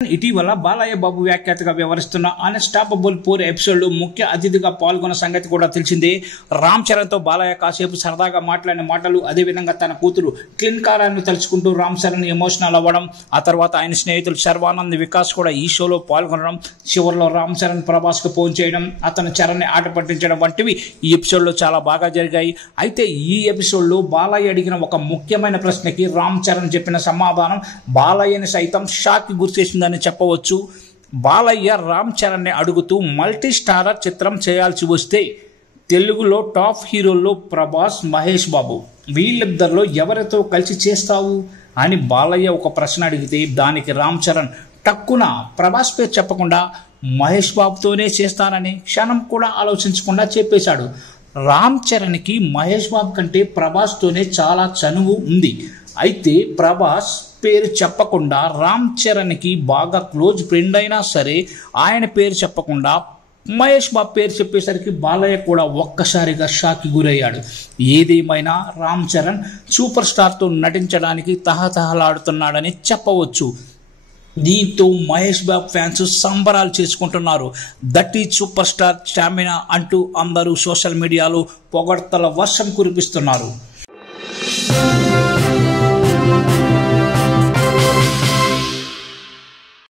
ఇటీవల బాలయ్య బాబు వ్యాఖ్యాతగా వ్యవహరిస్తున్న అన్స్టాపబుల్ 4 ఎపిసోడ్లో ముఖ్య అతిథిగా పాల్గొన్న సంగతి కూడా తెలిసిందే. రామ్ చరణ్తో బాలయ్య కాసేపు సరదాగా మాట్లాడిన మాటలు, అదేవిధంగా తన కూతురు క్లిన్కారాన్ని తలుచుకుంటూ రామ్ చరణ్ ఎమోషనల్ అవ్వడం, ఆ తర్వాత ఆయన స్నేహితులు శర్వానంద్, వికాస్ కూడా ఈ షోలో పాల్గొనడం, చివరిలో రామ్ చరణ్ ప్రభాస్కు ఫోన్ చేయడం, అతను చరణ్ని ఆట పట్టించడం వంటివి ఈ ఎపిసోడ్లో చాలా బాగా జరిగాయి. అయితే ఈ ఎపిసోడ్లో బాలయ్య అడిగిన ఒక ముఖ్యమైన ప్రశ్నకి రామ్ చరణ్ చెప్పిన సమాధానం బాలయ్యని సైతం షాక్కి గురిచేసింది అని చెప్పవచ్చు. బాలయ్య రామ్ చరణ్ని అడుగుతూ మల్టీ స్టారర్ చిత్రం చేయాల్సి వస్తే తెలుగులో టాప్ హీరోల్లో ప్రభాస్, మహేష్ బాబు, వీళ్ళిద్దరిలో ఎవరితో కలిసి చేస్తావు అని బాలయ్య ఒక ప్రశ్న అడిగితే దానికి రామ్ చరణ్ టక్కున ప్రభాస్ పేరు చెప్పకుండా మహేష్ బాబుతోనే చేస్తానని క్షణం కూడా ఆలోచించకుండా చెప్పేశాడు. రామ్ చరణ్కి మహేష్ బాబు కంటే ప్రభాస్తోనే చాలా చనువు ఉంది. అయితే ప్రభాస్ పేరు చెప్పకుండా రామ్ చరణ్కి బాగా క్లోజ్ ఫ్రెండ్ అయినా సరే ఆయన పేరు చెప్పకుండా మహేష్ బాబు పేరు చెప్పేసరికి బాలయ్య కూడా ఒక్కసారిగా షాక్కి గురయ్యాడు. ఏదేమైనా రామ్ చరణ్ సూపర్ స్టార్తో నటించడానికి తహతహలాడుతున్నాడని చెప్పవచ్చు. దీంతో మహేష్ బాబు ఫ్యాన్స్ సంబరాలు చేసుకుంటున్నారు. That is super star stamina అంటూ అందరూ సోషల్ మీడియాలో పొగడ్తల వర్షం కురిపిస్తున్నారు.